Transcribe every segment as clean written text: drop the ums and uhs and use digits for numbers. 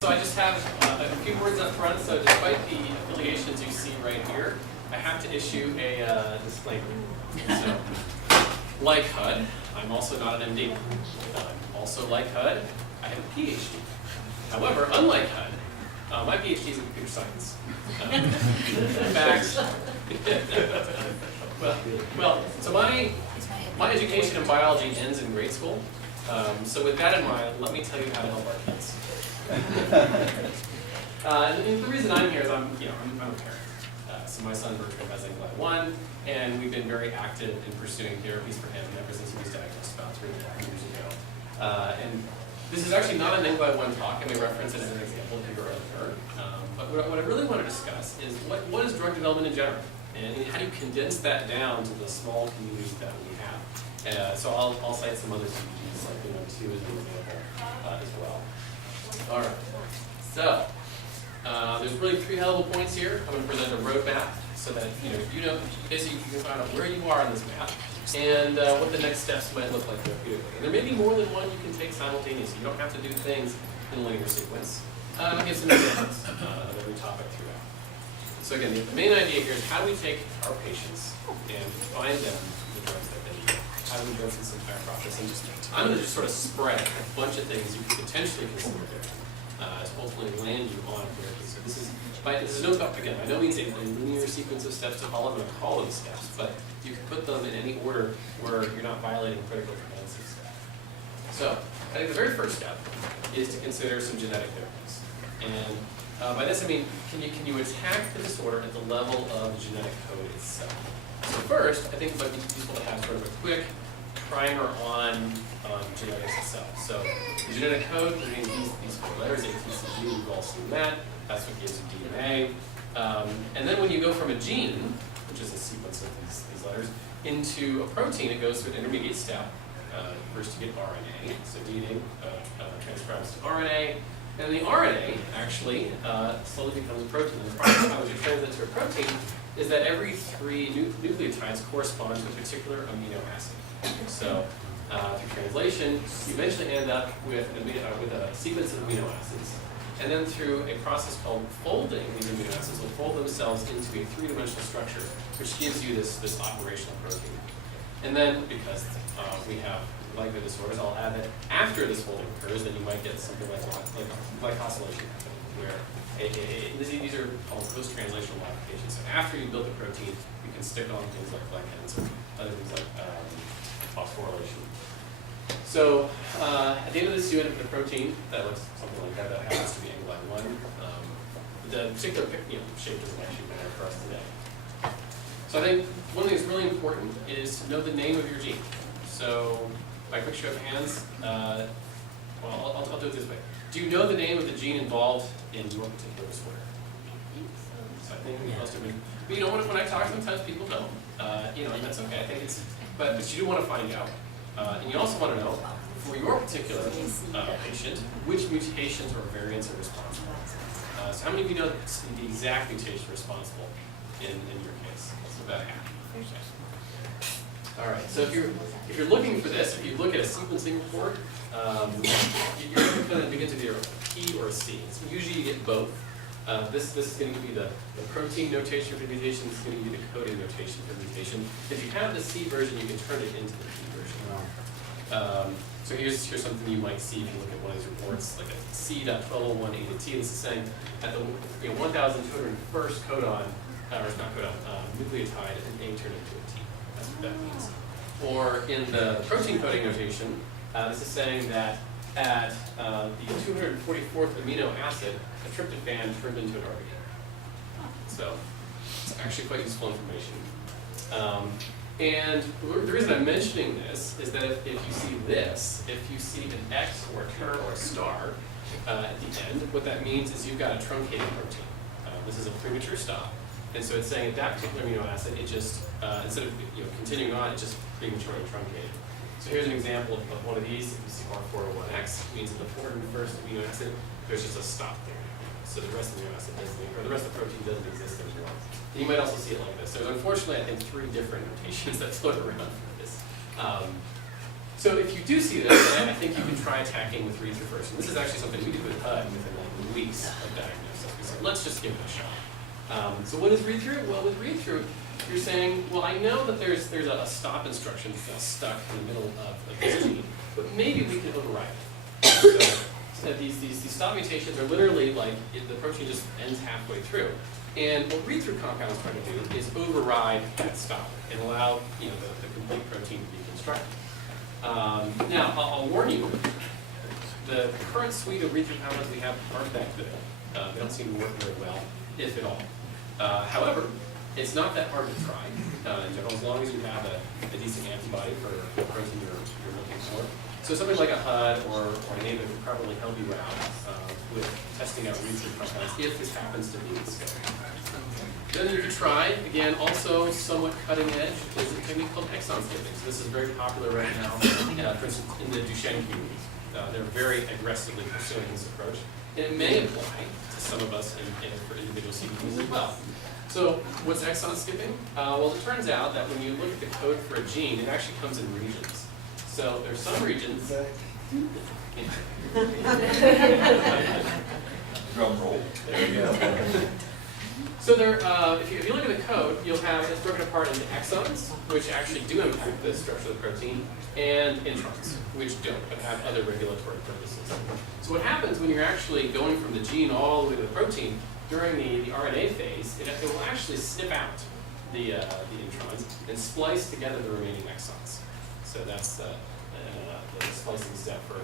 So I just have a few words up front. So despite the affiliations you see right here, I have to issue a disclaimer. So, like HUD, I'm also not an MD. Also like HUD, I have a PhD. However, unlike HUD, my PhD is in computer science. In fact, so my education in biology ends in grade school. So with that in mind, let me tell you how to help our kids. And the reason I'm here is I'm a parent. So my son Bertram has anxiety 1, and we've been very active in pursuing therapies for him ever since he was diagnosed about 3.5 years ago. And this is actually not an anxiety 1 talk. I may reference it as an example if you've already heard. But what I really want to discuss is what is drug development in general, and how do you condense that down to the small communities that we have. So I'll cite some other CDGs like Video6 as an example as well. All right, so there's really 3 high-level points here. I'm going to present a roadmap so that basically you can find out where you are on this map and what the next steps might look like therapeutically. And there may be more than one you can take simultaneously. You don't have to do things in linear sequence. I'll give some examples of every topic throughout. So again, the main idea here is how do we take our patients and find them the drugs that they need? How do we go through this entire process? And I'm going to just sort of spread a bunch of things you could potentially consider therapy to ultimately land you on therapy. So this is no, again, by no means a linear sequence of steps to follow. I'm going to call them steps, but you can put them in any order where you're not violating critical dependencies. So I think the very first step is to consider some genetic therapies. And by this I mean, can you attack the disorder at the level of the genetic code itself? So first, I think it might be useful to have sort of a quick primer on genetics itself. So the genetic code contains these 4 letters, A, T, C, G, we've all seen that. That's what gives you DNA. And then when you go from a gene, which is a sequence of these letters, into a protein, it goes through an intermediate step. First you get RNA, so DNA transcribes to RNA, and the RNA actually slowly becomes a protein. And the process by which it turns into a protein is that every 3 nucleotides correspond to a particular amino acid. So through translation, you eventually end up with a sequence of amino acids. And then through a process called folding, these amino acids will fold themselves into a 3-dimensional structure, which gives you this operational protein. And then, because we have molecular disorders, I'll add that after this folding occurs, then you might get something like glycosylation happening, where these are called post-translational modifications. So after you build the protein, you can stick on things like glycans or other things like phosphorylation. So at the end of this, you end up with a protein that looks something like that. That happens to be angiolin 1. The particular shape doesn't actually matter for us today. So I think one thing that's really important is to know the name of your gene. So by quick show of hands, I'll do it this way. Do you know the name of the gene involved in your particular disorder? So I think most of you. But when I talk, sometimes people don't. And that's okay. I think but you do want to find out. And you also want to know, for your particular patient, which mutations or variants are responsible. So how many of you know the exact mutation responsible in your case? It's about half. All right. So if you're looking for this, if you look at a sequencing report, you're going to begin to do a P or a C. So usually you get both. This is going to be the protein notation for the mutation. This is going to be the coding notation for the mutation. If you have the C version, you can turn it into the P version. So here's something you might see if you look at one of these reports, like a C.1201A to T. This is saying at the 1,201st codon, nucleotide, an A turned into a T. That's what that means. Or in the protein coding notation, this is saying that at the 244th amino acid, a tryptophan turned into an RBD. So it's actually quite useful information. And the reason I'm mentioning this is that if you see this, if you see an X or a turn or a star at the end, what that means is you've got a truncated protein. This is a premature stop. And so it's saying at that particular amino acid, it just, instead of continuing on, it just prematurely truncated. So here's an example of one of these. If you see R401X, it means in the 401st amino acid, there's just a stop there. So the rest of the amino acid doesn't, or the rest of the protein doesn't exist anymore. And you might also see it like this. So unfortunately, I think 3 different notations that float around for this. So if you do see this, then I think you can try attacking with read-through first. And this is actually something we did with HUD within like weeks of diagnosis. We said, let's just give it a shot. So what is read-through? Well, with read-through, you're saying, well, I know that there's a stop instruction that's stuck in the middle of this gene, but maybe we can override it. So these stop mutations are literally like the protein just ends halfway through. And what read-through compounds try to do is override that stop and allow the complete protein to be constructed. Now, I'll warn you, the current suite of read-through compounds we have aren't that good. They don't seem to work very well, if at all. However, it's not that hard to try in general, as long as you have a decent antibody for the protein you're looking for. So something like a HUD or an ABA would probably help you out with testing out read-through compounds if this happens to be in scope. Then you could try, again, also somewhat cutting edge, is a technique called exon skipping. So this is very popular right now, for instance, in the Duchenne community. They're very aggressively pursuing this approach. And it may apply to some of us and for individual CDGs as well. So what's exon skipping? Well, it turns out that when you look at the code for a gene, it actually comes in regions. So there's some regions. Drum roll. There you go. So there, if you look at the code, you'll have it's broken apart into exons, which actually do impact the structure of the protein, and introns, which don't, but have other regulatory purposes. So what happens when you're actually going from the gene all the way to the protein, during the RNA phase, it will actually snip out the introns and splice together the remaining exons. So that's the splicing step for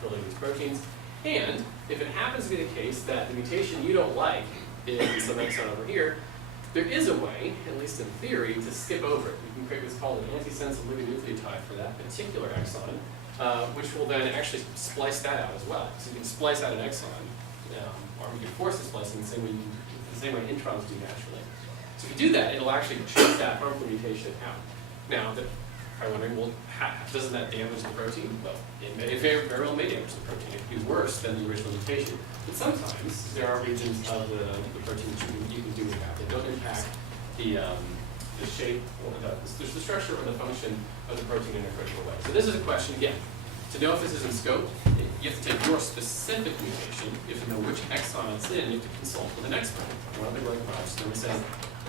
building these proteins. And if it happens to be the case that the mutation you don't like is some exon over here, there is a way, at least in theory, to skip over it. You can create what's called an antisense oligonucleotide for that particular exon, which will then actually splice that out as well. So you can splice out an exon, or you can force the splicing the same way introns do naturally. So if you do that, it'll actually choke that harmful mutation out. Now, I'm wondering, well, doesn't that damage the protein? Well, it very well may damage the protein. It could be worse than the original mutation. But sometimes there are regions of the protein that you can do without. They don't impact the shape or the structure or the function of the protein in a critical way. So this is a question, again, to know if this is in scope, you have to take your specific mutation. You have to know which exon it's in. You have to consult with an expert, one of the glycobiologists, and we say,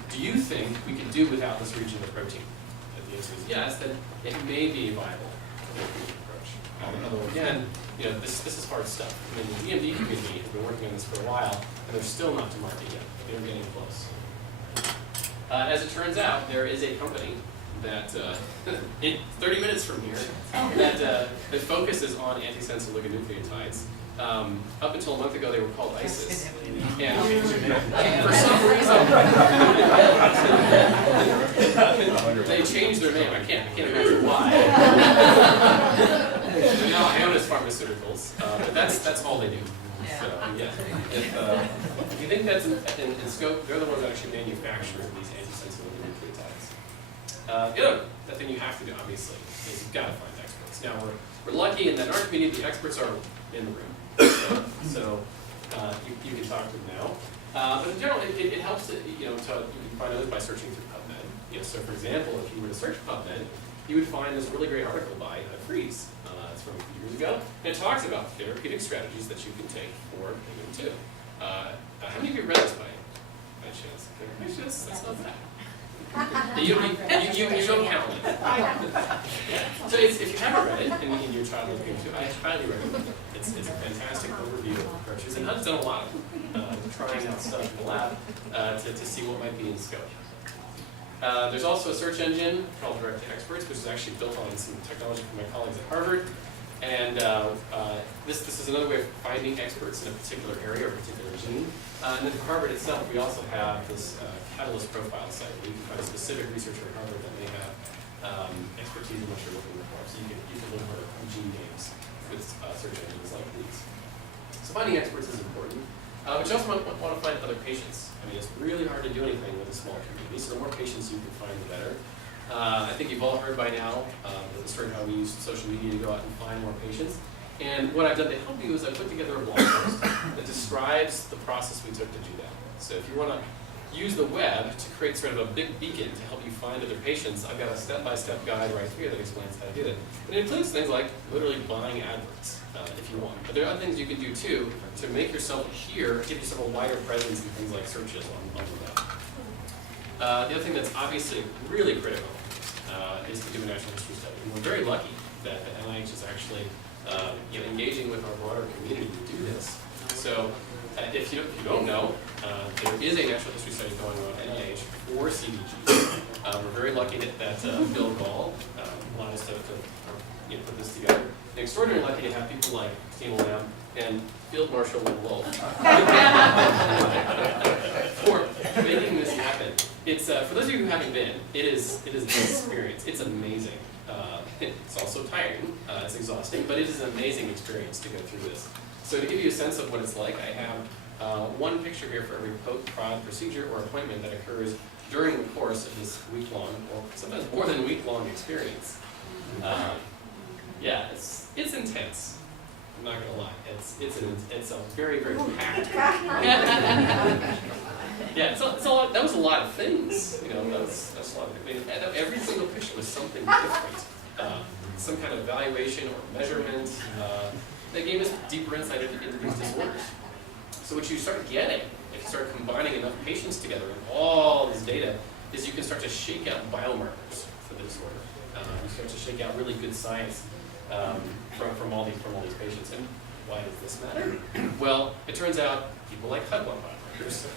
do you think we could do without this region of the protein? If the answer is yes, then it may be a viable therapeutic approach. Although again, this is hard stuff. I mean, the DMD community has been working on this for a while, and they're still not to market yet. They're getting close. As it turns out, there is a company that, in 30 minutes from here, that focuses on antisense oligonucleotides. Up until a month ago, they were called ISIS. And for some reason, they changed their name. I can't imagine why. Now Ionis Pharmaceuticals, but that's all they do. So yeah, if you think that's in scope, they're the ones that actually manufacture these antisense oligonucleotides. The other thing you have to do, obviously, is you've got to find experts. Now we're lucky in that in our community, the experts are in the room. So you can talk to them now. But in general, it helps you can find others by searching through PubMed. So for example, if you were to search PubMed, you would find this really great article by Freeze. It's from a few years ago. And it talks about therapeutic strategies that you can take for AIM2. How many of you read this by chance? That's not bad. You don't count it. So if you haven't read it and your child is going to, I highly recommend it. It's a fantastic overview of approaches, and I've done a lot of trying out stuff in the lab to see what might be in scope. There's also a search engine called Direct to Experts, which is actually built on some technology from my colleagues at Harvard. And this is another way of finding experts in a particular area or a particular gene. And then at Harvard itself, we also have this Catalyst profile site where you can find a specific researcher at Harvard that may have expertise in what you're looking for. So you can look for gene games with search engines like these. So finding experts is important. But you also want to find other patients. I mean, it's really hard to do anything with a small community, so the more patients you can find, the better. I think you've all heard by now the story of how we use social media to go out and find more patients. And what I've done to help you is I put together a blog post that describes the process we took to do that. So if you want to use the web to create sort of a big beacon to help you find other patients. I've got a step-by-step guide right here that explains how to do it. And it includes things like literally buying AdWords if you want. But there are other things you can do too to make yourself appear, give yourself a wider presence in things like searches on the web. The other thing that's obviously really critical is to do a natural history study. And we're very lucky that the NIH is actually engaging with our broader community to do this. So if you don't know, there is a natural history study going on at NIH for CDG. We're very lucky that Bill Gall allowed us to put this together. And extraordinarily lucky to have people like Christina Lamb and Field Marshal Wolf for making this happen. It's for those of you who haven't been, it is an experience. It's amazing. It's also tiring. It's exhausting, but it is an amazing experience to go through this. So to give you a sense of what it's like, I have one picture here for every prod procedure or appointment that occurs during the course of this week-long, or sometimes more than week-long experience. Yeah, it's intense. I'm not gonna lie. It's a very, very packed. Yeah, it's a lot. That was a lot of things. That's a lot of things. I mean, every single picture was something different. Some kind of evaluation or measurement that gave us deeper insight into these disorders. So what you start getting, if you start combining enough patients together and all this data, is you can start to shake out biomarkers for the disorder. You start to shake out really good science from all these patients. And why does this matter? Well, it turns out people like HUD biomarkers.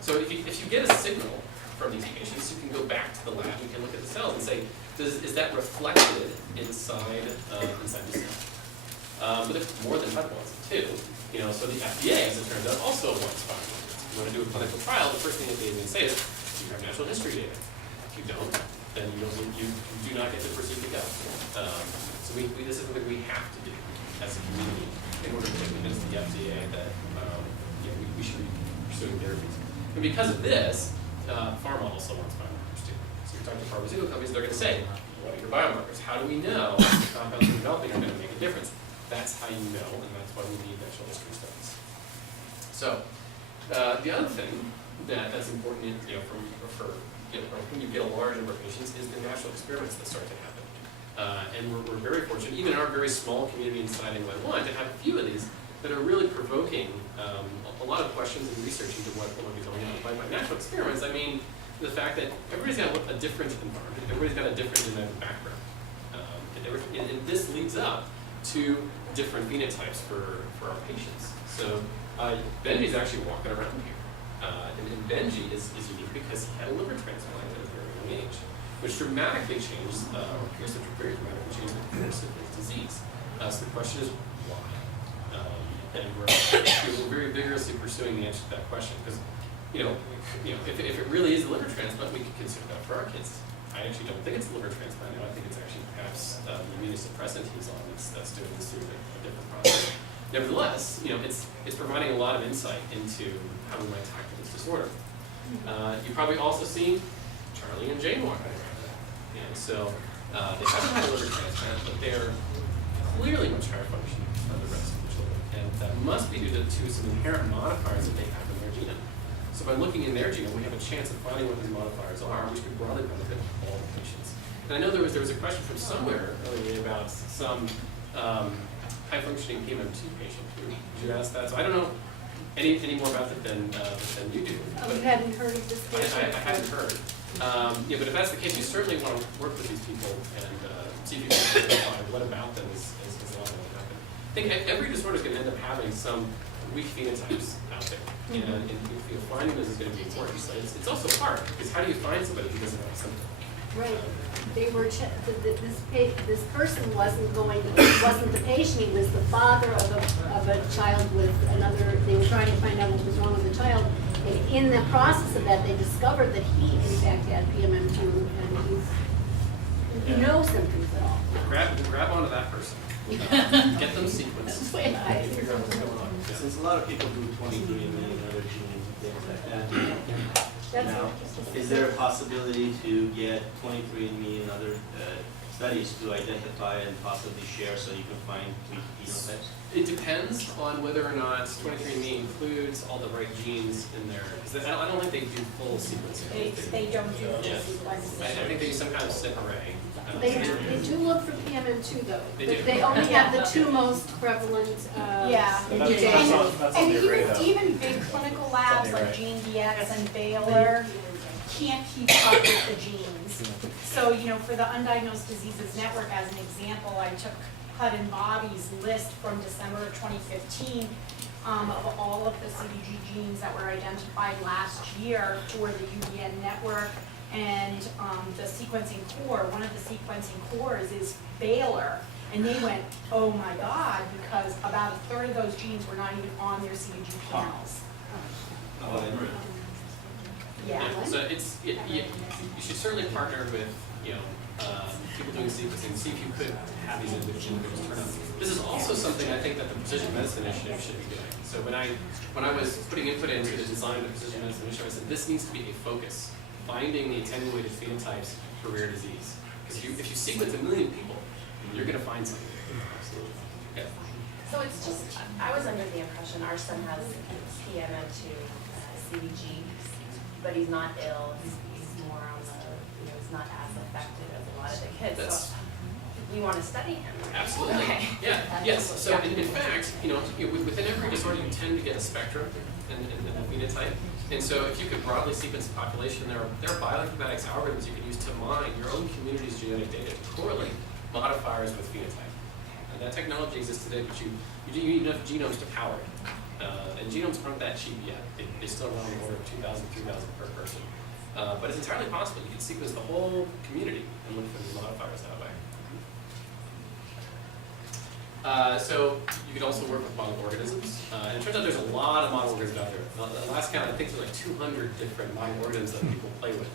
So if you get a signal from these patients, you can go back to the lab, you can look at the cells and say, is that reflected inside the cell? But it's more than HUD wants it too. So the FDA, as it turns out, also wants biomarkers. If you want to do a clinical trial, the first thing that they even say is, do you have natural history data? If you don't, then you do not get to proceed to go. So this is something we have to do as a community in order to convince the FDA that we should be pursuing therapies. And because of this, pharma also wants biomarkers too. So you're talking to pharmaceutical companies, they're going to say, what are your biomarkers? How do we know the compounds we're developing are going to make a difference? That's how you know, and that's why we need natural history studies. So the other thing that's important, for when you get a large number of patients, is the natural experiments that start to happen. And we're very fortunate, even in our very small community inside England 1, to have a few of these that are really provoking a lot of questions and research into what might be going on. By natural experiments, I mean the fact that everybody's got a different environment, everybody's got a different genetic background. And this leads up to different phenotypes for our patients. So Benji's actually walking around here. And Benji is unique because he had a liver transplant at a very young age, which dramatically changed, very dramatically changed the course of his disease. So the question is, why? And we're very vigorously pursuing the answer to that question because, if it really is a liver transplant, we could consider that for our kids. I actually don't think it's a liver transplant. I think it's actually perhaps the immunosuppressant he's on that's doing this through a different process. Nevertheless, it's providing a lot of insight into how we might tackle this disorder. You've probably also seen Charlie and Jane walking around. So they haven't had a liver transplant, but they're clearly much higher functioning than the rest of the children. And that must be due to some inherent modifiers that they have in their genome. So by looking in their genome, we have a chance of finding what these modifiers are, which could broadly benefit all the patients. And I know there was a question from somewhere earlier about some high-functioning PMM2 patient. Did you ask that? So I don't know any more about it than you do. Oh, you hadn't heard of this patient? I hadn't heard. But if that's the case, you certainly want to work with these people and see if you can identify what about them is allowing them to happen. I think every disorder is going to end up having some weak phenotypes out there. And finding those is going to be important. So it's also hard, because how do you find somebody who doesn't have symptoms? Right. They were this person wasn't the patient. He was the father of a child with another. They were trying to find out what was wrong with the child, and in the process of that, they discovered that he in fact had PMM2, and he's no symptoms at all. Grab onto that person. Get them sequenced. And figure out what's going on. Yeah. Since a lot of people do 23andMe and other genes and things like that, now, is there a possibility to get 23andMe and other studies to identify and possibly share so you can find weak phenotypes? It depends on whether or not 23andMe includes all the right genes in there. 'Cause I don't think they do full sequencing. They don't do full Yeah. sequences. I think they use some kind of SNP array. They do look for PMN2 though. They But do. they only have the two most prevalent Yeah. mutations. And even big clinical labs like GeneDx and Baylor can't keep up with the genes. So, for the Undiagnosed Diseases Network, as an example, I took Hud and Bobby's list from December of 2015 of all of the CDG genes that were identified last year for the UDN network. And the sequencing core, one of the sequencing cores is Baylor. And they went, oh my God, because about a third of those genes were not even on their CDG panels. Yeah. So you should certainly partner with people doing sequencing, see if you could have these individuals turn up. This is also something I think that the Precision Medicine Initiative should be doing. So when I was putting input into the design of the Precision Medicine Initiative, I said this needs to be a focus, finding the attenuated phenotypes for rare disease. Because if you sequence 1 million people, you're going to find something. Absolutely. Yeah. So it's just, I was under the impression our son has PMN2 CDG, but he's not ill. He's more on the, he's not as affected as a lot of the kids. So we want to study him. Absolutely. Okay. Yeah. Yes. So in fact, within every disorder, you tend to get a spectrum in the phenotype. And so if you could broadly sequence the population, there are bioinformatics algorithms you can use to mine your own community's genetic data to correlate modifiers with phenotype. And that technology exists today, but you need enough genomes to power it. And genomes aren't that cheap yet. They still run on the order of 2,000, 3,000 per person. But it's entirely possible. You can sequence the whole community and look for the modifiers that way. So you could also work with model organisms. And it turns out there's a lot of model organisms out there. The last count, I think there's like 200 different model organisms that people play with.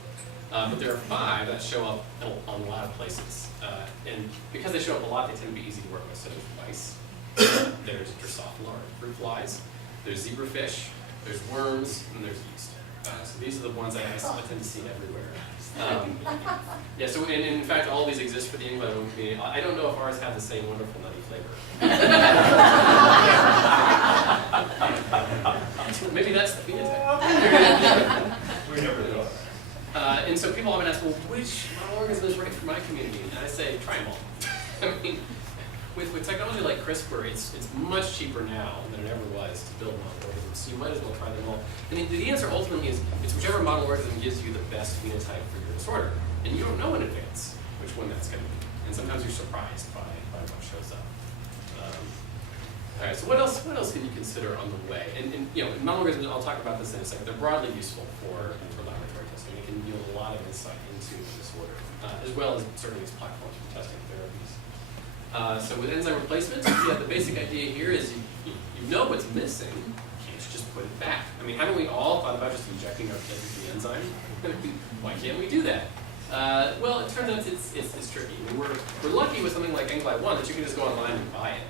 But there are 5 that show up on a lot of places. And because they show up a lot, they tend to be easy to work with. So there's mice, there's Drosophila or fruit flies, there's zebrafish, there's worms, and there's yeast. So these are the ones that I tend to see everywhere. Yeah, so and in fact, all of these exist for the English community. I don't know if ours have the same wonderful nutty flavor. Maybe that's the phenotype. We never know. And so people often ask, well, which model organism is right for my community? And I say, try them all. I mean, with technology like CRISPR, it's much cheaper now than it ever was to build model organisms. So you might as well try them all. And the answer ultimately is it's whichever model organism gives you the best phenotype for your disorder. And you don't know in advance which one that's going to be. And sometimes you're surprised by what shows up. All right, so what else can you consider on the way? And model organisms, I'll talk about this in a second. They're broadly useful for laboratory testing. It can yield a lot of insight into the disorder, as well as certainly these platforms for testing therapies. So with enzyme replacement, the basic idea here is you know what's missing, can't you just put it back? I mean, haven't we all thought about just injecting our kids with the enzyme? Why can't we do that? Well, it turns out it's tricky. I mean, we're lucky with something like Engli 1 that you can just go online and buy it.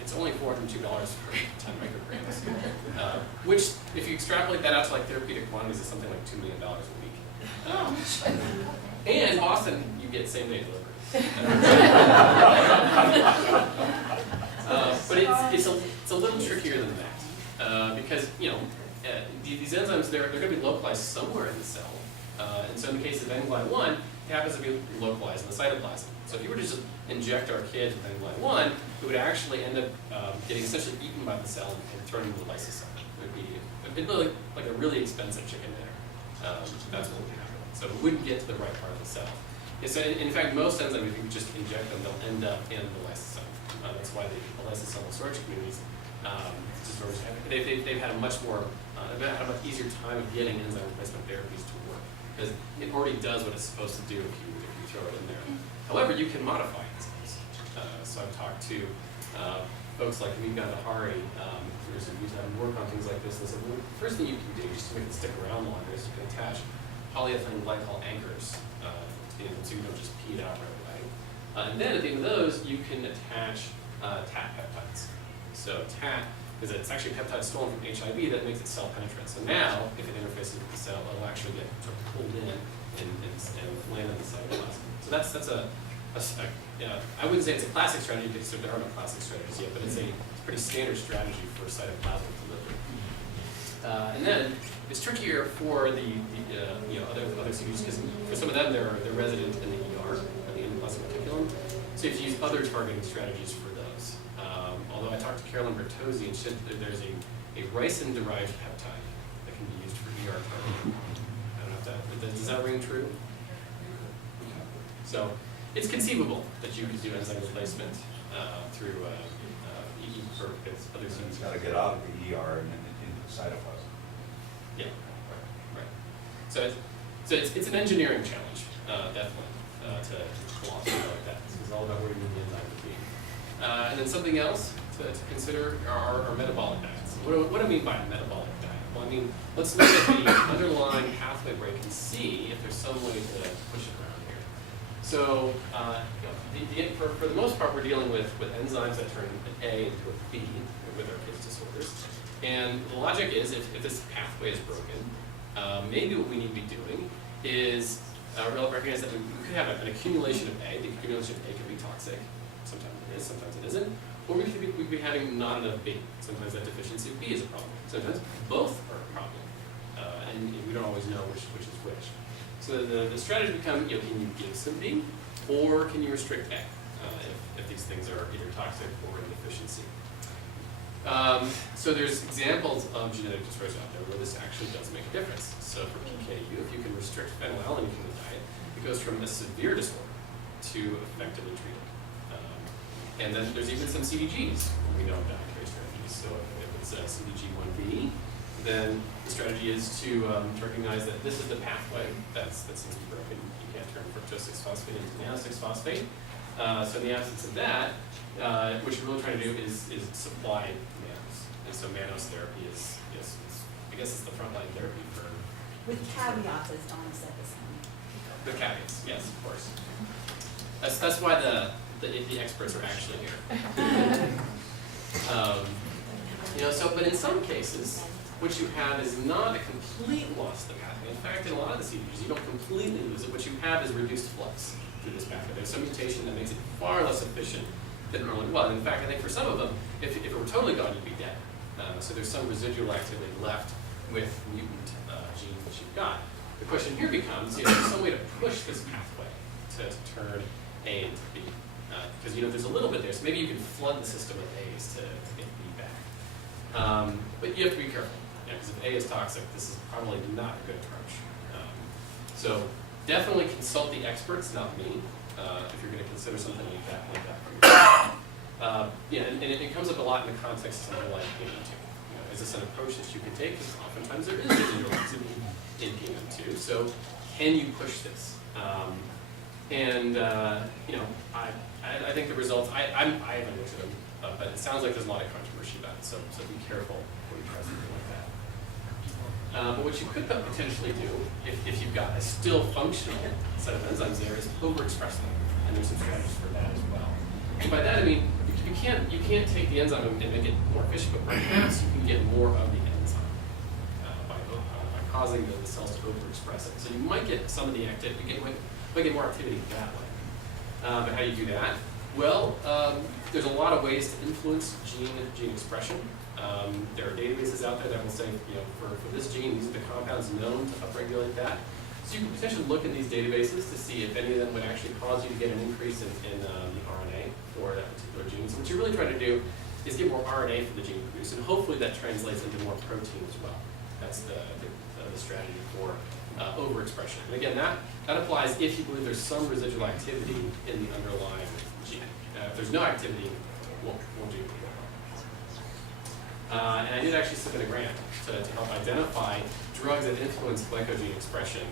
It's only $402 for 10 micrograms, which, if you extrapolate that out to like therapeutic quantities, is something like $2 million a week. And Boston, you get same-day delivery. But it's a little trickier than that because these enzymes they're going to be localized somewhere in the cell, and so in the case of Engli 1, it happens to be localized in the cytoplasm. So if you were to just inject our kids with Engli 1, it would actually end up getting essentially eaten by the cell and turned into a lysosome. It'd be like a really expensive chicken dinner. That's what would happen. So it wouldn't get to the right part of the cell. So in fact, most enzymes, if you just inject them, they'll end up in the lysosome. That's why the lysosomal storage communities, they've had a much easier time of getting enzyme replacement therapies to work because it already does what it's supposed to do if you throw it in there. However, you can modify enzymes. So I've talked to folks like Mika Hari, who have worked on things like this. And said, well, the first thing you can do, just to make it stick around longer, is you can attach polyethylene glycol anchors. So you don't just pee it out right away. And then at the end of those, you can attach TAT peptides. So TAT is it's actually a peptide stolen from HIV that makes it cell penetrant. So now, if it interfaces with the cell, it'll actually get sort of pulled in and land in the cytoplasm. So that's I wouldn't say it's a classic strategy because there are no classic strategies yet, but it's a pretty standard strategy for cytoplasmic delivery. And then it's trickier for the other CDGs because for some of them they're resident in the ER, or the endoplasmic reticulum. So you have to use other targeting strategies for those. Although I talked to Carolyn Bertozzi and there's a ricin-derived peptide that can be used for ER targeting. I don't know if does that ring true? So it's conceivable that you could do enzyme replacement through for other CDGs. It's got to get out of the ER and into the cytoplasm. Yeah, right. So it's an engineering challenge, definitely, to pull off something like that. It's all about where you need the enzyme to be. And then something else to consider are metabolic diets. What do I mean by a metabolic diet? Well, I mean, let's look at the underlying pathway break and see if there's some way to push it around here. So, for the most part, we're dealing with enzymes that turn an A into a B with our kids' disorders. And the logic is, if this pathway is broken, maybe what we need to be doing is recognize that we could have an accumulation of A. The accumulation of A could be toxic. Sometimes it is, sometimes it isn't. Or we could be having not enough B. Sometimes that deficiency of B is a problem. Sometimes both are a problem. And we don't always know which is which. So the strategy becomes, can you give some B, or can you restrict A if these things are either toxic or in deficiency? So there's examples of genetic disorders out there where this actually does make a difference. So for PKU, if you can restrict phenylalanine from the diet, it goes from a severe disorder to effectively treated. And then there's even some CDGs we know of dietary strategies. So if it's CDG 1B, then the strategy is to recognize that this is the pathway that seems to be broken. You can't turn fructose 6-phosphate into mannose 6-phosphate. So in the absence of that, what you're really trying to do is supply mannose. And so mannose therapy is I guess it's the frontline therapy for. With caveats, as Donna said this morning. The caveats, yes, of course. That's why the experts are actually here. But in some cases, what you have is not a complete loss of the pathway. In fact, in a lot of the CDGs, you don't completely lose it. What you have is reduced flux through this pathway. There's some mutation that makes it far less efficient than it normally was. In fact, I think for some of them, if it were totally gone, you'd be dead. So there's some residual activity left with mutant genes that you've got. The question here becomes, is there some way to push this pathway to turn A into B? Because there's a little bit there, so maybe you can flood the system with A's to get B back. But you have to be careful, because if A is toxic, this is probably not a good approach. So definitely consult the experts, not me, if you're going to consider something like that for yourself. And it comes up a lot in the context of something like PM2. Is this an approach that you can take? Because oftentimes there is residual activity in PM2. So can you push this? I think the results, I haven't looked at them, but it sounds like there's a lot of controversy about it, so be careful when you try something like that. But what you could potentially do, if you've got a still functional set of enzymes there, is overexpress them, and there's some strategies for that as well. And by that I mean, you can't take the enzyme and make it more efficient, but perhaps you can get more of the enzyme by causing the cells to overexpress it. So you might get some of the activity, you might get more activity that way. But how do you do that? Well, there's a lot of ways to influence gene expression. There are databases out there that will say, for this gene, these are the compounds known to upregulate that. So you can potentially look in these databases to see if any of them would actually cause you to get an increase in the RNA for that particular gene. So what you're really trying to do is get more RNA for the gene produced, and hopefully that translates into more protein as well. That's the strategy for overexpression. And again, that applies if you believe there's some residual activity in the underlying gene. If there's no activity, won't do it. And I did actually submit a grant to help identify drugs that influence glycogen expression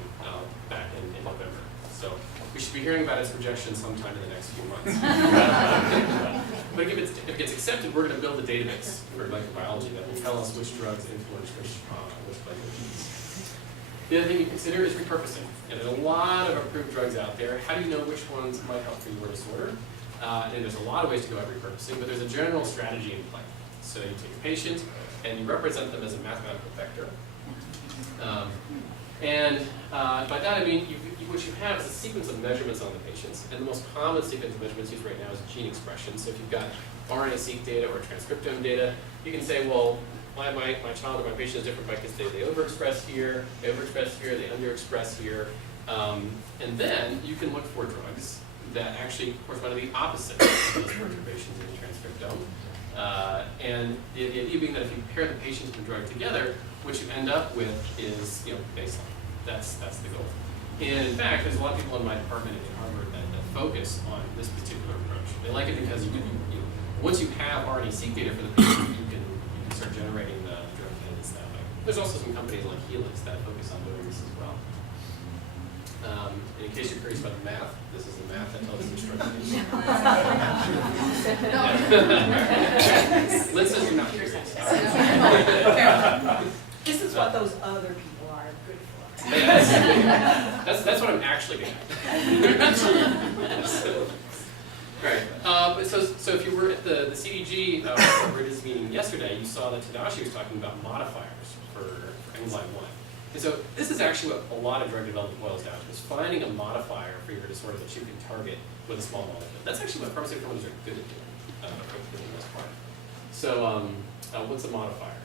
back in November. So we should be hearing about its projection sometime in the next few months. But if it gets accepted, we're going to build a database for glycobiology that will tell us which drugs influence which glycogens. The other thing you consider is repurposing. And there's a lot of approved drugs out there. How do you know which ones might help for your disorder? And there's a lot of ways to go about repurposing, but there's a general strategy in play. So you take a patient and you represent them as a mathematical vector. And by that I mean what you have is a sequence of measurements on the patients, and the most common sequence of measurements used right now is gene expression. So if you've got RNA-seq data or transcriptome data, you can say, well, why my child or my patient is different because they overexpress here, they underexpress here, and then you can look for drugs that actually correspond to the opposite of those perturbations in the transcriptome. And the idea being that if you pair the patient and the drug together, what you end up with is baseline. That's the goal. And in fact, there's a lot of people in my department at Harvard that focus on this particular approach. They like it because once you have RNA-seq data for the patient, you can start generating the drug candidates that way. There's also some companies like Helix that focus on doing this as well. In case you're curious about the math, this is the math that tells you which drug candidates. Lynn says you're not curious. This is what those other people are good for. That's what I'm actually good at. Right. So if you were at the CDG Reuters meeting yesterday, you saw that Tadashi was talking about modifiers for enzyme 1. And so this is actually what a lot of drug development boils down to, is finding a modifier for your disorder that you can target with a small molecule. That's actually what pharmaceutical companies are good at doing, for the most part. So what's a modifier?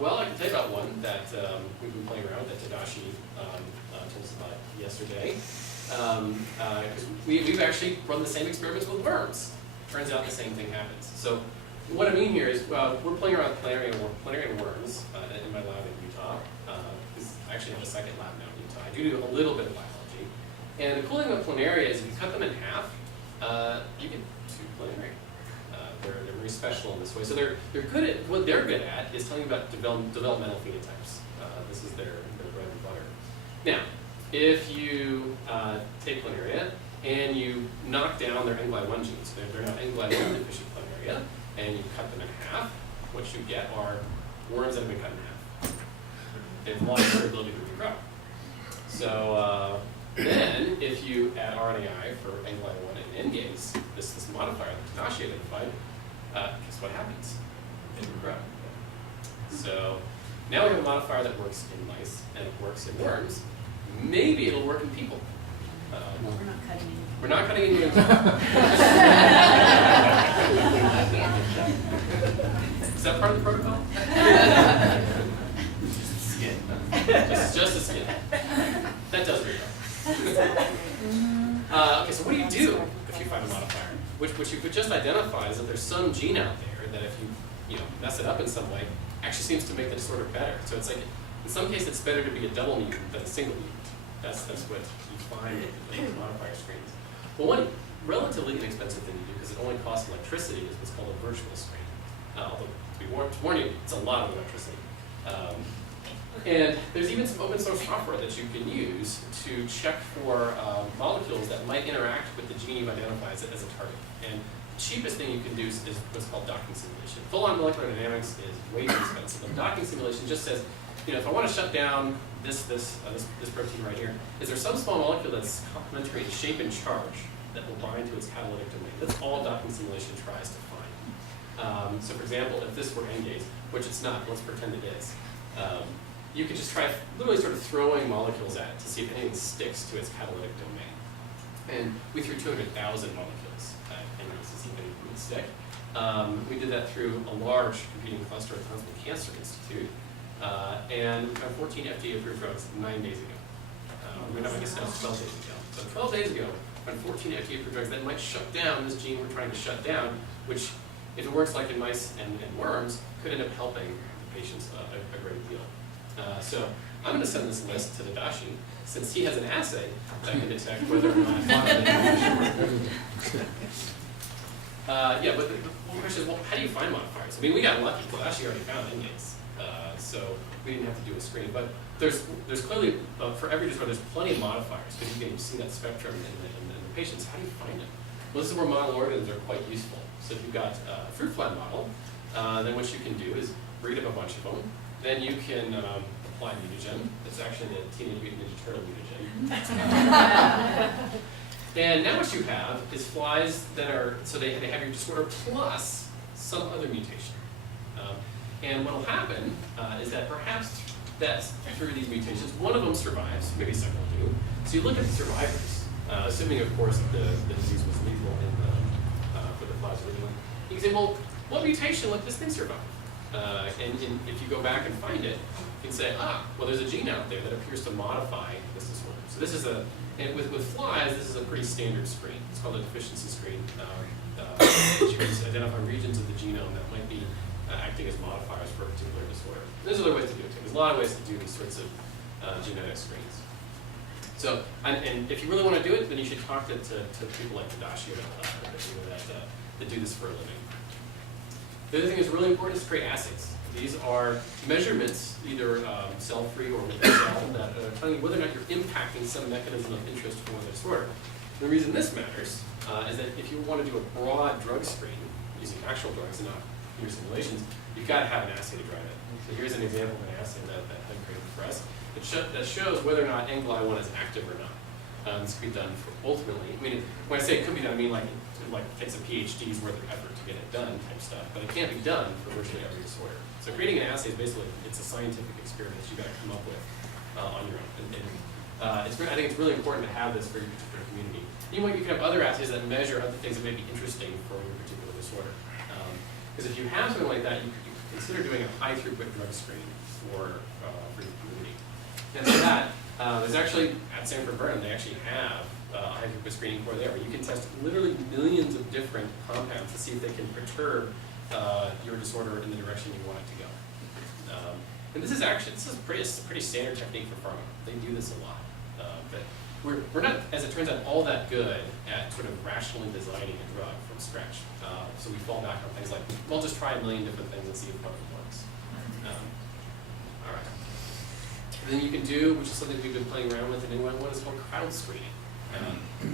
Well, I can tell you about one that we've been playing around with that Tadashi told us about yesterday. We've actually run the same experiments with worms. Turns out the same thing happens. So what I mean here is we're playing around with planarian worms in my lab in Utah. I actually have a second lab now in Utah. I do a little bit of biology. And the cool thing about planaria is if you cut them in half, you can shoot planaria. They're very special in this way. So they're good at, what they're good at is telling you about developmental phenotypes. This is their bread and butter. Now, if you take planaria and you knock down their NGLY1 genes, so they're now NGLY1 deficient planaria, and you cut them in half, what you get are worms that have been cut in half. They've lost their ability to regrow. So then, if you add RNAi for NGLY1 and NGAs, this modifier that Tadashi identified, guess what happens? They regrow. So now we have a modifier that works in mice and it works in worms. Maybe it'll work in people. We're not cutting any. We're not cutting any. Is that part of the protocol? Skin. Just the skin. That does regrow. Okay, so what do you do if you find a modifier? Which you could just identify is that there's some gene out there that if you mess it up in some way, actually seems to make the disorder better. So it's like, in some cases it's better to be a double mutant than a single mutant. That's what you find in modifier screens. Well, one relatively inexpensive thing to do, because it only costs electricity, is what's called a virtual screen. Although, to warn you, it's a lot of electricity. And there's even some open source software that you can use to check for molecules that might interact with the gene you've identified as a target. And the cheapest thing you can do is what's called docking simulation. Full-on molecular dynamics is way too expensive. And docking simulation just says, if I want to shut down this protein right here, is there some small molecule that's complementary in shape and charge that will bind to its catalytic domain? That's all docking simulation tries to find. So for example, if this were NGAs, which it's not, let's pretend it is, you could just try literally sort of throwing molecules at it to see if anything sticks to its catalytic domain. And we threw 200,000 molecules at NGAs to see if anything would stick. We did that through a large competing cluster at the Huntsman Cancer Institute. And we found 14 FDA-approved drugs 9 days ago. I guess that was 12 days ago. So 12 days ago, we found 14 FDA-approved drugs that might shut down this gene we're trying to shut down, which, if it works like in mice and worms, could end up helping patients a great deal. So I'm going to send this list to Tadashi, since he has an assay that can detect whether or not yeah, but the question is, well, how do you find modifiers? I mean, we got lucky. Tadashi already found NGAs. So we didn't have to do a screen, but there's clearly, for every disorder, there's plenty of modifiers, because you can see that spectrum in the patients. How do you find them? Well, this is where model organisms are quite useful. So if you've got a fruit fly model, then what you can do is breed up a bunch of them. Then you can apply mutagen. It's actually the Teenage Mutant Ninja Turtle mutagen. And now what you have is flies that are, so they have your disorder plus some other mutation. And what will happen is that perhaps that through these mutations, one of them survives, maybe several do. So you look at the survivors, assuming, of course, the disease was lethal for the flies originally. You can say, well, what mutation let this thing survive? And if you go back and find it, you can say, well, there's a gene out there that appears to modify this disorder. So this is and with flies, this is a pretty standard screen. It's called a deficiency screen. You can identify regions of the genome that might be acting as modifiers for a particular disorder. There's other ways to do it too. There's a lot of ways to do these sorts of genetic screens. So, and if you really want to do it, then you should talk to people like Tadashi that do this for a living. The other thing that's really important is to create assays. These are measurements, either cell-free or with a cell, that are telling you whether or not you're impacting some mechanism of interest for the disorder. The reason this matters is that if you want to do a broad drug screen using actual drugs and not your simulations, you've got to have an assay to drive it. So here's an example of an assay that I created for us that shows whether or not NGLI1 is active or not. This could be done for ultimately, I mean, when I say it could be done, I mean like it takes a PhD's worth of effort to get it done type stuff, but it can't be done for virtually every disorder. So creating an assay is basically, it's a scientific experiment that you've got to come up with on your own. I think it's really important to have this for your particular community. You can have other assays that measure other things that may be interesting for your particular disorder. Because if you have something like that, you could consider doing a high throughput drug screen for your community. And for that, there's actually, at Stanford Burnham, they actually have a high throughput screening core there where you can test literally millions of different compounds to see if they can perturb your disorder in the direction you want it to go. And this is a pretty standard technique for pharma. They do this a lot. But we're not, as it turns out, all that good at sort of rationally designing a drug from scratch. So we fall back on things like, we'll just try a million different things and see if one of them works. All right. And then you can do, which is something we've been playing around with, and one is called crowd screening.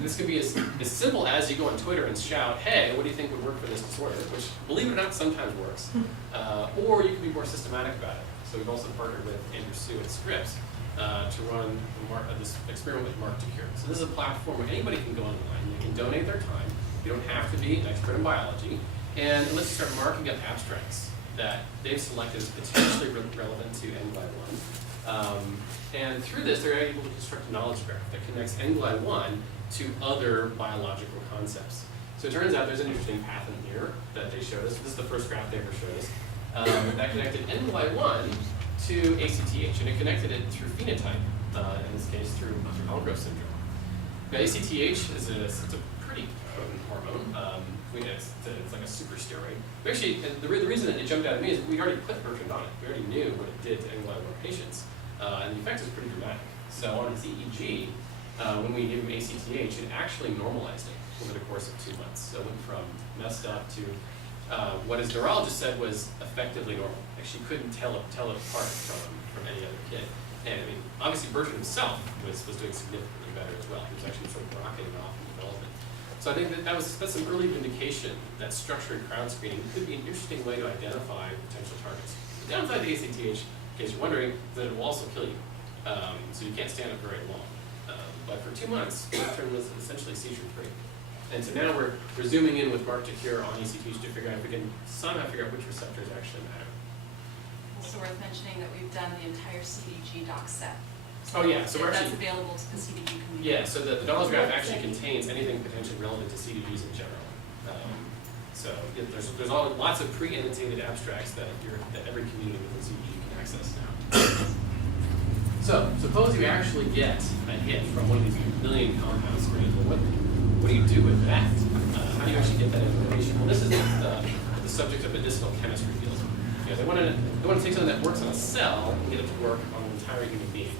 This could be as simple as you go on Twitter and shout, hey, what do you think would work for this disorder? Which, believe it or not, sometimes works. Or you can be more systematic about it. So we've also partnered with Andrew Sue at Scripps to run this experiment with Mark to Cure. So this is a platform where anybody can go online, they can donate their time, you don't have to be an expert in biology, and let's start marking up abstracts that they've selected as potentially relevant to NGLI1. And through this, they're able to construct a knowledge graph that connects NGLI1 to other biological concepts. So it turns out there's an interesting path in here that they showed us. This is the first graph they ever showed us. That connected NGLI1 to ACTH, and it connected it through phenotype, in this case through Algro syndrome. Now ACTH is a pretty potent hormone. It's like a super steroid. We actually, the reason that it jumped out at me is we already put Bertrand on it. We already knew what it did to NGLI1 patients, and the effect is pretty dramatic. So on his EEG, when we gave him ACTH, it actually normalized it over the course of 2 months. So it went from messed up to what his neurologist said was effectively normal. Like she couldn't tell it apart from any other kid. And I mean, obviously Bertrand himself was doing significantly better as well. He was actually sort of rocketing off in development. So I think that's some early vindication that structured crowd screening could be an interesting way to identify potential targets. The downside of ACTH, in case you're wondering, is that it will also kill you. So you can't stand it very long. But for 2 months, Bertrand was essentially seizure-free. And so now we're zooming in with Mark to Cure on ACTH to figure out if we can somehow figure out which receptors actually matter. Also worth mentioning that we've done the entire CDG doc set. Oh yeah, so we're that's actually, available to the CDG community. yeah, so the knowledge graph actually contains anything potentially relevant to CDGs in general. So there's lots of pre-annotated abstracts that every community within CDG can access now. So suppose you actually get a hit from one of these million compound screens. Well, what do you do with that? How do you actually get that information? Well, this is the subject of medicinal chemistry field. You know, they want to take something that works on a cell and get it to work on an entire human being.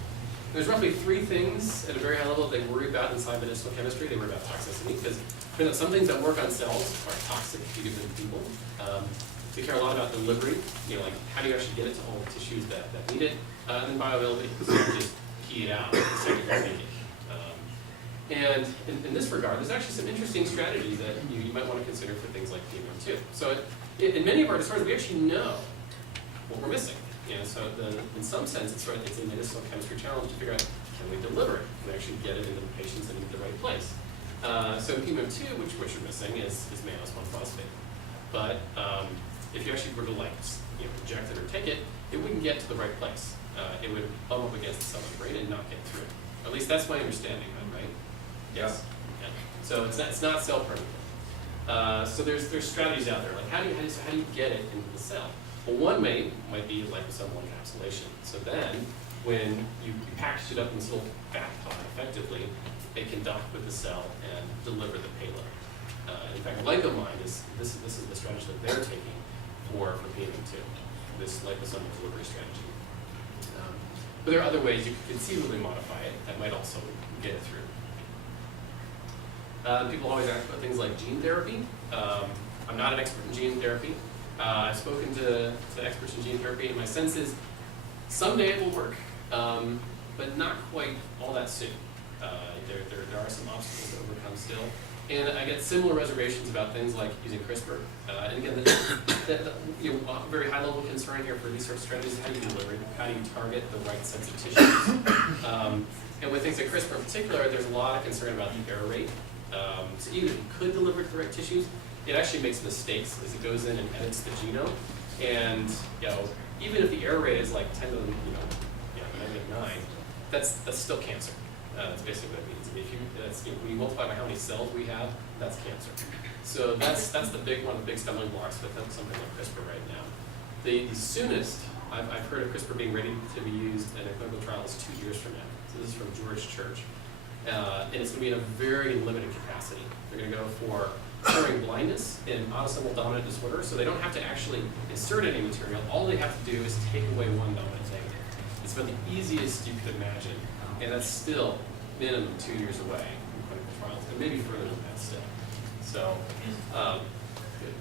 There's roughly 3 things at a very high level that they worry about inside medicinal chemistry. They worry about toxicity, because some things that work on cells are toxic to different people. They care a lot about delivery, like how do you actually get it to all the tissues that need it, and then bioavailability, so you just pee it out the second you make it. And in this regard, there's actually some interesting strategies that you might want to consider for things like chemo too. So in many of our disorders, we actually know what we're missing. So in some sense, it's a medicinal chemistry challenge to figure out, can we deliver it? Can we actually get it into the patients and into the right place? So in chemo 2, which you're missing, is mannose 1-phosphate. But if you actually were to inject it or take it, it wouldn't get to the right place. it would bump up against the cell membrane and not get through. At least that's my understanding, right? Yes. Yeah. So it's not cell permeable. So there's strategies out there. Like how do you get it into the cell? Well, one might be liposomal encapsulation. So then when you package it up in this little fat pod effectively, it can dock with the cell and deliver the payload. In fact, Lycomine this is the strategy that they're taking for PMN2, this liposomal delivery strategy. But there are other ways you could conceivably modify it that might also get it through. People always ask about things like gene therapy. I'm not an expert in gene therapy. I've spoken to experts in gene therapy, and my sense is someday it will work, but not quite all that soon. There are some obstacles to overcome still. And I get similar reservations about things like using CRISPR. And again, a very high level concern here for these sorts of strategies is how do you deliver it? How do you target the right sets of tissues? And with things like CRISPR in particular, there's a lot of concern about the error rate. So even if you could deliver to the right tissues, it actually makes mistakes as it goes in and edits the genome. And even if the error rate is like 10 to the -9, that's still cancer. That's basically what it means. When you multiply by how many cells we have, that's cancer. So that's the big one of the big stumbling blocks with something like CRISPR right now. The soonest I've heard of CRISPR being ready to be used in a clinical trial is 2 years from now. So this is from George Church. And it's going to be in a very limited capacity. They're going to go for curing blindness in autosomal dominant disorder, so they don't have to actually insert any material. All they have to do is take away one dominant negative. It's about the easiest you could imagine, and that's still minimum 2 years away from clinical trials, and maybe further than that still. So, good.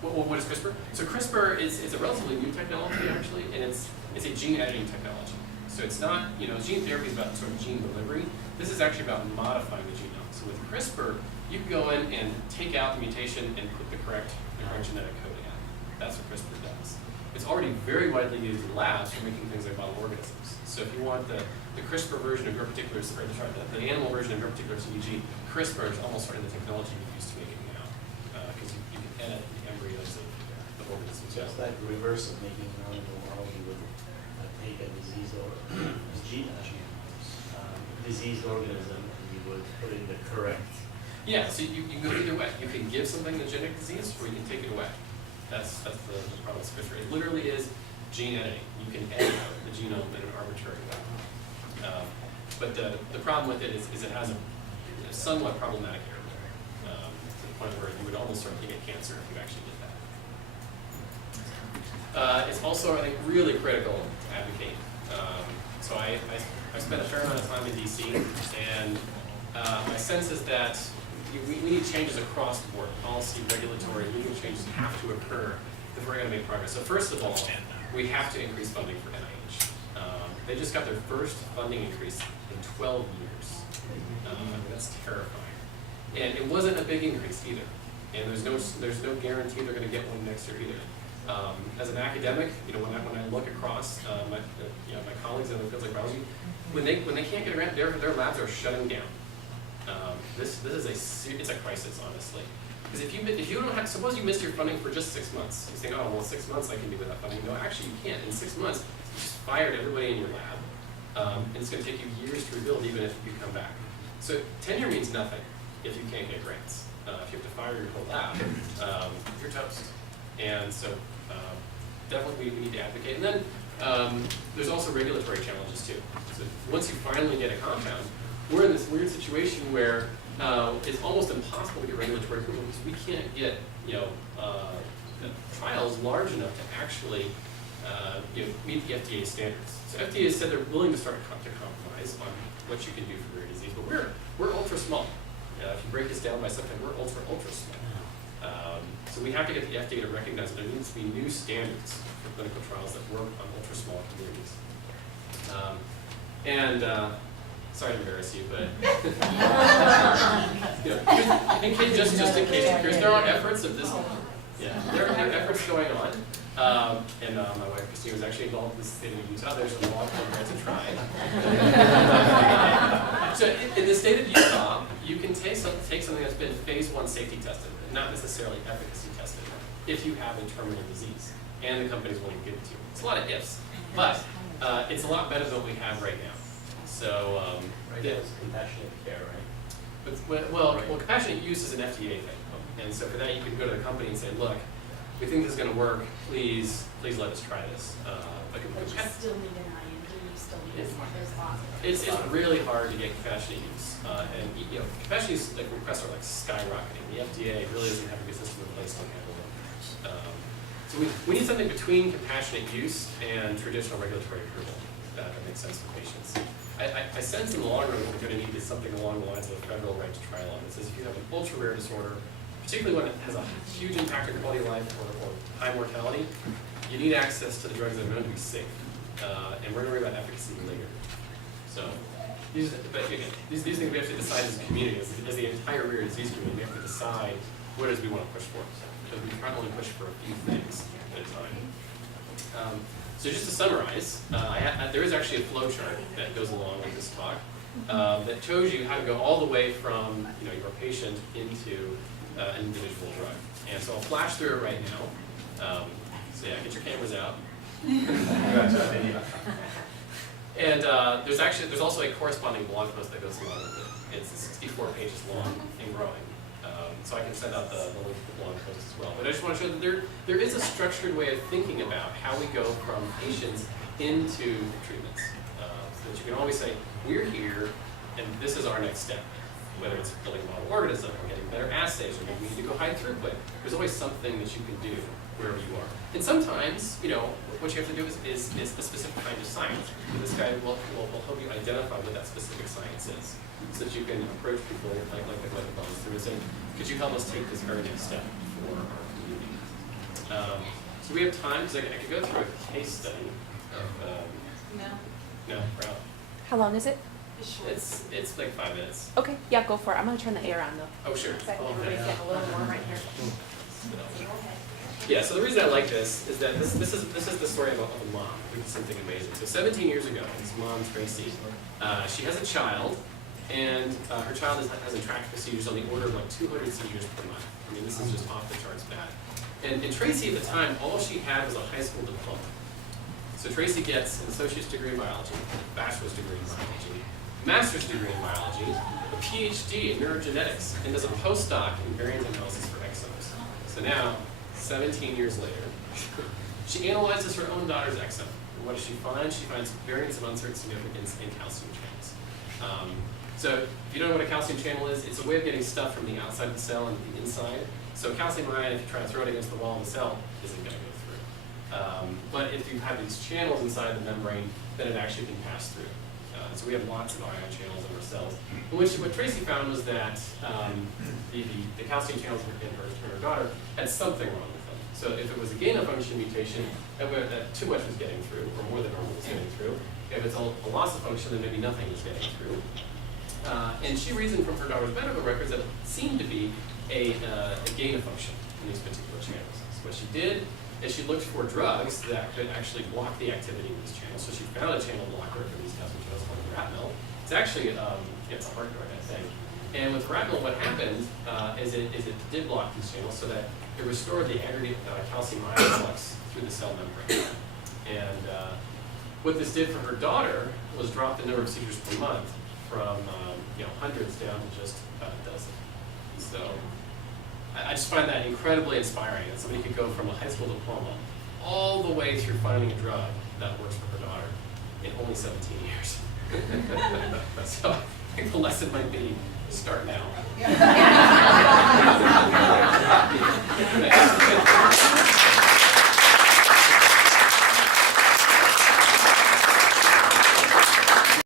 What is CRISPR? So CRISPR is a relatively new technology actually, and it's a gene editing technology. So it's not, gene therapy is about sort of gene delivery. This is actually about modifying the genome. So with CRISPR, you can go in and take out the mutation and put the correct genetic coding out. That's what CRISPR does. It's already very widely used in labs for making things like model organisms. So if you want the CRISPR version of your particular, the animal version of your particular CDG, CRISPR is almost sort of the technology you use to make it now, because you can edit the embryos of organisms. Just like reverse of making an animal model, you would take a diseased organism and you would put in the correct. Yeah, so you can go either way. You can give something a genetic disease, or you can take it away. That's the problem with CRISPR. It literally is gene editing. You can edit the genome in an arbitrary way. But the problem with it is it has a somewhat problematic error to the point where you would almost sort of get cancer if you actually did that. It's also, I think, really critical to advocate. So I spent a fair amount of time in DC, and my sense is that we need changes across the board. Policy, regulatory, legal changes have to occur if we're going to make progress. So first of all, we have to increase funding for NIH. They just got their first funding increase in 12 years. That's terrifying. And it wasn't a big increase either. And there's no guarantee they're going to get one next year either. As an academic, when I look across my colleagues in the fields like biology, when they can't get a grant, their labs are shutting down. This is it's a crisis, honestly. Because if you don't have, suppose you missed your funding for just 6 months. You think, oh well, 6 months I can do without funding. No, actually you can't. In 6 months, you just fired everybody in your lab, and it's going to take you years to rebuild, even if you come back. So tenure means nothing if you can't get grants. If you have to fire your whole lab, you're toast. And so definitely we need to advocate. And then there's also regulatory challenges too. So once you finally get a compound, we're in this weird situation where it's almost impossible to get regulatory approval because we can't get trials large enough to actually meet the FDA standards. So FDA has said they're willing to start to compromise on what you can do for rare disease, but we're ultra small. If you break this down by something, we're ultra small. So we have to get the FDA to recognize that there needs to be new standards for clinical trials that work on ultra small communities. Sorry to embarrass you, but in case, just in case you're curious, there are efforts of this. Yeah, there are efforts going on, and my wife Christine was actually involved in the state of Utah. There's a law called Grant to Try. So in the state of Utah, you can take something that's been phase 1 safety tested, not necessarily efficacy tested, if you have a terminal disease. and the company's willing to give it to you. It's a lot of ifs, but it's a lot better than what we have right now. So, Right now it's compassionate care, right? well, compassionate use is an FDA thing, and so for that you can go to the company and say, look, we think this is going to work. Please let us try this. But you still need an IND, you still need there's lots of. It's really hard to get compassionate use, and compassionate use requests are like skyrocketing. The FDA really doesn't have a good system in place to handle them. So we need something between compassionate use and traditional regulatory approval that makes sense for patients. I sense in the long run what we're going to need is something along the lines of a federal right to try law that says if you have an ultra rare disorder, particularly when it has a huge impact on your quality of life or high mortality, you need access to the drugs that are known to be safe. And we're going to worry about efficacy later. So, these things we have to decide as a community, as the entire rare disease community, we have to decide what it is we want to push for. Because we can't only push for a few things at a time. So just to summarize, there is actually a flow chart that goes along with this talk that shows you how to go all the way from your patient into an individual drug. And so I'll flash through it right now. So yeah, get your cameras out. And there's also a corresponding blog post that goes along with it. It's 64 pages long and growing. So I can send out the link to the blog post as well. But I just want to show that there is a structured way of thinking about how we go from patients into treatments. So that you can always say, we're here, and this is our next step. Whether it's building a model organism or getting better assays, or maybe we need to go high throughput. There's always something that you can do wherever you are. And sometimes, what you have to do is a specific kind of science. And this guy will help you identify what that specific science is, so that you can approach people like the bones through and say, could you help us take this very next step for our community? So we have time, because I could go through a case study of, no, we're out. How long is it? It's like 5 minutes. Okay, yeah, go for it. I'm gonna turn the air on though. Oh, sure. Everybody's getting a little warm right here. Yeah, so the reason I like this is that this is the story of a mom who did something amazing. So 17 years ago, this mom, Tracy, she has a child, and her child has intractable procedures on the order of like 200 seizures per month. I mean, this is just off the charts bad. And Tracy at the time, all she had was a high school diploma. So Tracy gets an associate's degree in biology, a bachelor's degree in biology, a master's degree in biology, a PhD in neurogenetics, and does a postdoc in variant analysis for exomes. So now, 17 years later, she analyzes her own daughter's exome. And what does she find? She finds variants of uncertain significance in calcium channels. So if you don't know what a calcium channel is, it's a way of getting stuff from the outside of the cell into the inside. So calcium ion, if you try to throw it against the wall of the cell, isn't going to go through. But if you have these channels inside the membrane, then it actually can pass through. So we have lots of ion channels in our cells. And what Tracy found was that the calcium channels in her daughter had something wrong with them. So if it was a gain-of-function mutation, that too much was getting through, or more than normal was getting through. If it's a loss of function, then maybe nothing was getting through. And she reasoned from her daughter's medical records that it seemed to be a gain of function in these particular channels. So what she did is she looked for drugs that could actually block the activity of these channels. So she found a channel blocker for these calcium channels called verapamil. It's actually it's a heart drug, I think. And with verapamil, what happened is it did block these channels so that it restored the aggregate calcium ion flux through the cell membrane. And what this did for her daughter was drop the number of seizures per month from hundreds down to just about a dozen. So I just find that incredibly inspiring that somebody could go from a high school diploma all the way through finding a drug that works for her daughter in only 17 years. So I think the lesson might be start now.